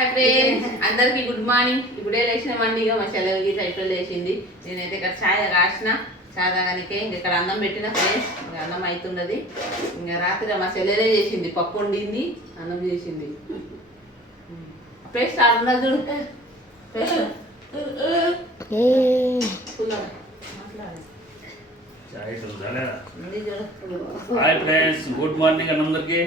Friends అందరికి good morning. ఇప్పుడే లేచినామండి. ఇక మా చెల్లెలకి టైట్లో లేచింది. నేనైతే ఇక్కడ ఛాయ్ రాసిన ఛాయ్ తాగానికే ఇంక ఇక్కడ అన్నం పెట్టిన ఫ్రెండ్స్. ఇంకా అన్నం అవుతున్నది. ఇంకా రాత్రి మా చెల్లెలే చేసింది, పప్పు వండింది, అన్నం చేసింది. పేస్ట్ ఆడున్నది చూడు. Paste hi friends, good morning అండి అందరికి.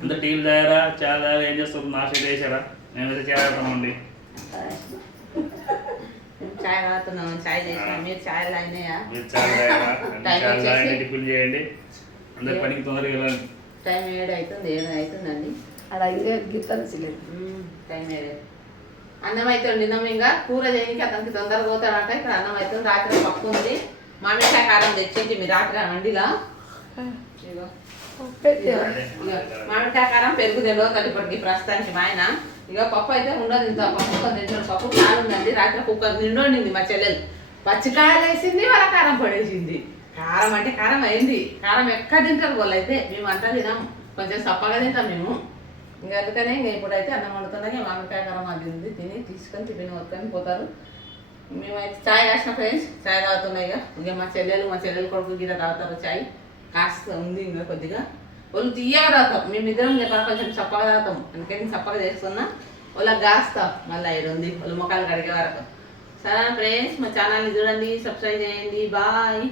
అందరు టీవీలు తాగారా, చాలా తాగారా, ఏం చేస్తారు? నాశనం చేశారా? మేమైతే చేస్తామండి. ఛాయ్ తాగుతున్నాం, ఛాయ్ చేసినా. మీరు ఛాయ్ అయినాయా? మీరు చాలా తాగారా? టిఫిన్ చేయండి. అందరి పనికి తొందరగా వెళ్ళండి. టైం 7 అవుతుంది, 7 అవుతుందండి. అలా ఇంకా గిఫ్ట్ టైం 7. అన్నం అయితే వండినాం. ఇంకా కూర చేయడానికి అతనికి తొందరగా పోతాడంట. ఇక్కడ అన్నం అవుతుంది. రాత్రి పప్పు ఉంది, మామిడికాయ కారం తెచ్చింది. మీరు రాత్రి వండిలా మామిడికాయ కారం పెరుగు తెలియదు ఇప్పటికి ప్రస్తుతానికి మా ఆయన. ఇక పప్పు అయితే ఉండదు, ఇంత పప్పు తింటాడు. పప్పు కారం ఉందండి. రాత్రి కుక్కర్ నిండోండింది మా చెల్లెలు. పచ్చికాయలు వేసింది, వాళ్ళ కారం పడేసింది. కారం అంటే కారం అయింది. కారం ఎక్కడ తింటారు వాళ్ళు అయితే. మేము అంతా తినాం, కొంచెం సప్పగా తింటాం మేము. ఇంకా అందుకనే ఇంకా ఇప్పుడైతే అన్నం వండుతున్నాక మామిడికాయ కారం అది ఉంది, తిని తీసుకొని టిఫిన్ వద్దని పోతారు. మేమైతే ఛాయ్ కాసిన ఫ్రెండ్స్, ఛాయ్ తాగుతున్నాయి. ఇక మా చెల్లెలు కొడుకు గిట్ట తాగుతారు ఛాయ్. కాస్త ఉంది ఇంకా కొద్దిగా. వాళ్ళు తీయగా తాగుతాం, మేమిద్దరం ఇంకా కొంచెం చప్పగా తాగుతాం. అందుకని చప్పగా చేస్తున్నా. వాళ్ళకి కాస్తాం మళ్ళీ 5 ఉంది, వాళ్ళు ముఖాలు కడిగే వరకు. సరే ఫ్రెండ్స్, మా ఛానల్ని చూడండి, సబ్స్క్రైబ్ చేయండి. బాయ్.